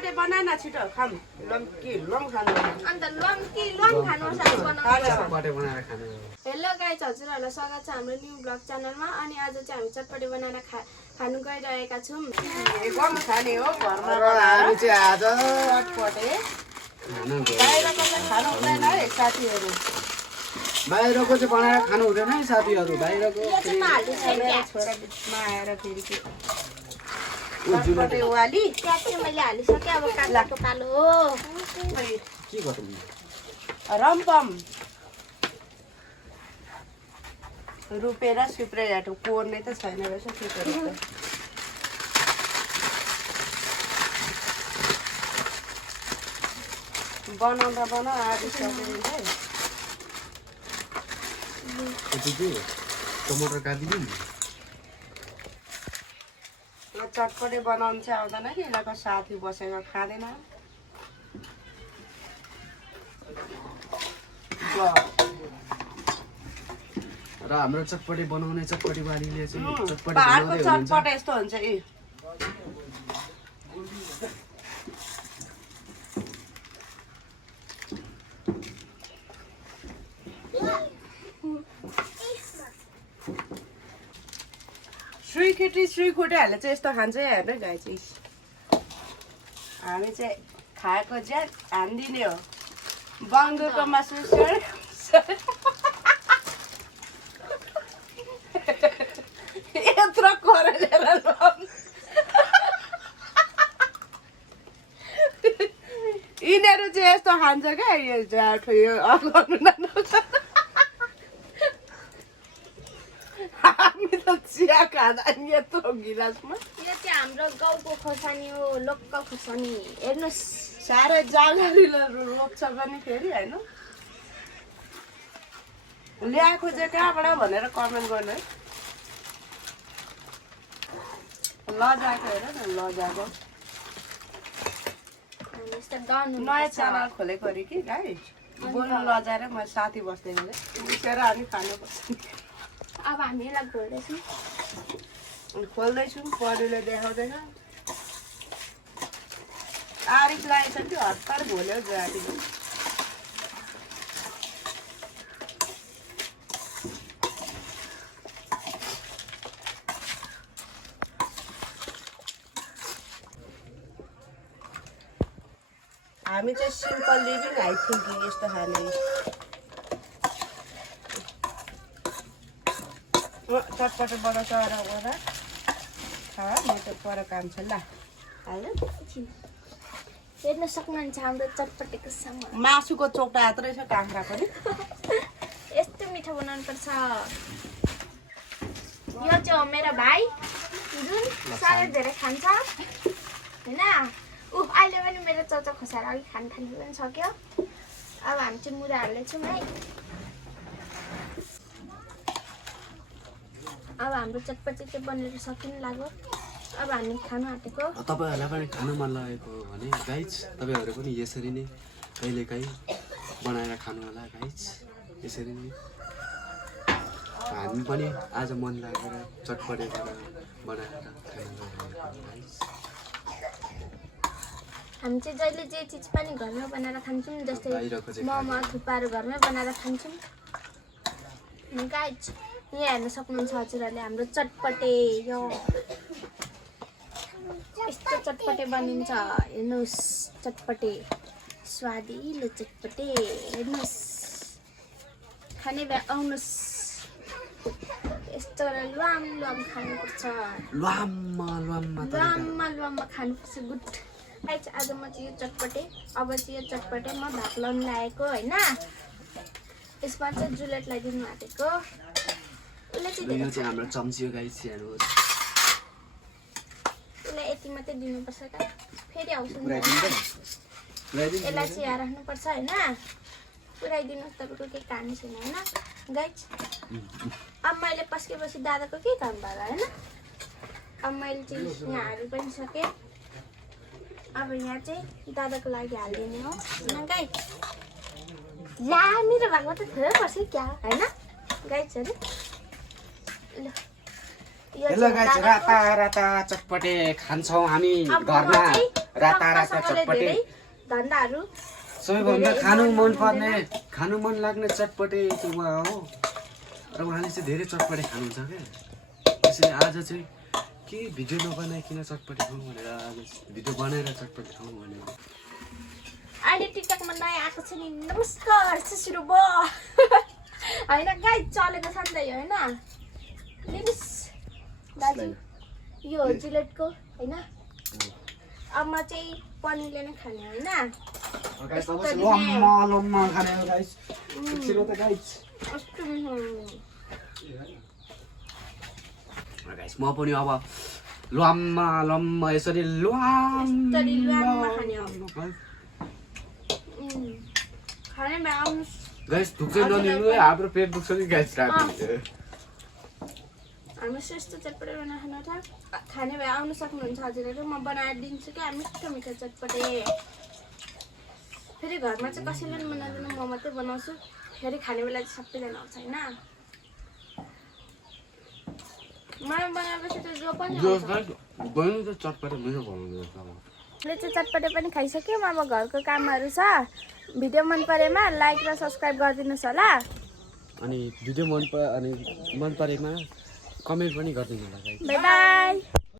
चटपटे banana छिटो खाम लम्की lump खानु अन्त लम खानु साथ बनाउनु चटपटे बनाएर खानु हेलो गाइज हजुरहरूलाई स्वागत छ हाम्रो न्यू ब्लग च्यानलमा अनि आज चाहिँ हामी चटपटे बनाएर खानु गइरहेका छौँ एकदम खाने हो घरमा हामी चाहिँ आज चटपटे बाहिरको चाहिँ खानु हुँदैन है साथीहरू बाहिरको चाहिँ बनाएर खानु हुँदैन है साथीहरू बाहिरको मेरो छोरा बिचमा आएर फेरि के चटपटे वाली प्याज चाहिँ मैले हालिसकेँ अब कालो कालो हो के गर्नु रम्पम रुपेर सुप्रेर कोर्ने त छैन रहेछ सुपेर बनाउँदा बनाऊ आधी सकिन्छ है टमाटर काटिदिनु नि चटपटे बनाउनु चाहिँ आउँदैन कि यिनीहरूको साथी बसेर खाँदैन र हाम्रो चटपटे बनाउने चटपटे बालीले चाहिँ चटपटे पहाडको बनाउँदै हुनुहुन्छ चटपटे यस्तो हुन्छ ए सुईखेटी सुईखुट्टेहरूले चाहिँ यस्तो खान्छ है हेर्नु गाई चाहिँ हामी चाहिँ खाएको ज्यान हानिदिने हो बङ्गुरको मासु यत्रो करेलेर यिनीहरू चाहिँ यस्तो खान्छ क्या यो जाठो यो हामी त चिया खाँदा नि यत्रो गिलासमा यो चाहिँ हाम्रो गाउँको खोर्सानी हो लोकल खोर्सानी हेर्नुहोस् साह्रै जाँगरीले रोप्छ पनि फेरि होइन ल्याएको चाहिँ कहाँबाट भनेर कमेन्ट गर्नु है लजाको हेर न लजाको यस्तो डन नयाँ च्यानल खोलेको अरे कि गाई बोल्नु लजाएर म साथी बस्दै बुझेर हामी खानुपर्छ अब हामी यसलाई घोल्दैछौँ खोल्दैछौँ पढुले देखाउँदैन तारिक लागेछ कि हतार भोल्यो जातिको हामी चाहिँ सिम्पल लिभिङ हाई थिङ्किङ यस्तो खाने चटपटे बनाउँछ र ओरा खा म त पर काम छ ल हाल्यो हेर्न सक्नुहुन्छ हाम्रो चटपटेको सामान मासुको चोक्टा हात रहेछ काँक्रा पनि यस्तो मिठो बनाउनु पर्छ यो चाहिँ हो मेरो भाइ जुन साह्रै धेरै खान्छ होइन अहिले पनि मेरो चौचो खोसाएर अलिक खान थाल्नु पनि सक्यो अब हामी चाहिँ मुरा हाल्दैछौँ है अब हाम्रो चटपटे चाहिँ बनेर सकिनु लाग्यो अब हामी खानु आँटेको तपाईँहरूलाई पनि खानु मन लागेको हो भने गाइज तपाईँहरू पनि यसरी नै कहिलेकाहीँ बनाएर खानु होला गाइज यसरी नै हामी पनि आज मन लागेर चटपटे बनाएर खानु गाइज हामी चाहिँ जहिले जे चिज पनि घरमै बनाएर खान्छौँ जस्तै मोमो थुक्पाहरू घरमै बनाएर खान्छौँ गाइज यहाँ हेर्न सक्नुहुन्छ हजुरहरूले हाम्रो चटपटे यो यस्तो चटपटे बनिन्छ हेर्नुहोस् चटपटे स्वादिलो चटपटे हेर्नुहोस् खाने भए आउनुहोस् यस्तो लुवाम लुवाम खानुपर्छ लुवाममा खानुपर्छ गुड गाइज आज म चाहिँ यो चटपटे अब चाहिँ यो चटपटे म भात लाउनु लागेको होइन यसमा चाहिँ जुलेट लगाइदिनु आँटेको उसले चाहिँ यो चाहिँ हाम्रो चम्ची हो गाइस हेर्नुहोस् उसलाई यति मात्रै दिनुपर्छ क्या फेरि आउँछ यसलाई चाहिँ यहाँ राख्नुपर्छ होइन पुऱ्याइदिनुहोस् तपाईँको केही काम छैन होइन गाइज अब मैले पस्केपछि दादाको के काम भयो होइन अब मैले चाहिँ यहाँहरू पनि सकेँ अब यहाँ चाहिँ दादाको लागि हालिदिने हो होइन गाइज ला मेरो भागमा त थोरै पर्छ क्या होइन गाइजहरू हेलो गाइस राता राता चटपटे खान्छौँ हामी घरमा राता राता टक्कसँगले चटपटे धेरै धन्दाहरू सबैभन्दा खानु मन लाग्ने चटपटे चाहिँ उहाँ हो र उहाँले चाहिँ धेरै चटपटे खानुहुन्छ क्या त्यसैले आज चाहिँ के भिडियो नबनाइकन चटपटे खाउँ भनेर आज भिडियो बनाएर चटपटे खाउँ भनेर अहिले टिकटकमा नयाँ आएको छ नि नमस्कार सुरु ब होइन गाई चलेको छ नि त यो होइन लिनुहोस् दाजु यो हो जिलेटको होइन अब म चाहिँ पनिरले नै खाने होइन कस्तो मिठो। म पनि अब लम्मा यसरी यसरी ल्वाममा खाने हो। खाने भए आउनुहोस् गाइस दुख्छ नलिनु है हाम्रो पेट दुख्छ नि गाइस राति हामी श्रेष्ठ चटपटे बनाउन खाने भए आउनु सक्नुहुन्छ हजुरहरू म बनाएर दिन्छु क्या मिठो मिठो चटपटे फेरि घरमा चाहिँ कसैले पनि बनाउँदैन म मात्रै बनाउँछु फेरि खाने बेला चाहिँ सबैजना आउँछ होइन मलाई बनाएपछि त जो पनि चटपटे मिठो बनाउँछ अहिले चाहिँ चटपटे पनि खाइसक्यौँ अब घरको कामहरू छ भिडियो मन परेमा लाइक र सब्सक्राइब गरिदिनुहोस् होला अनि भिडियो मन परेमा कमेन्ट पनि गरिदिनु होला बाई बाई।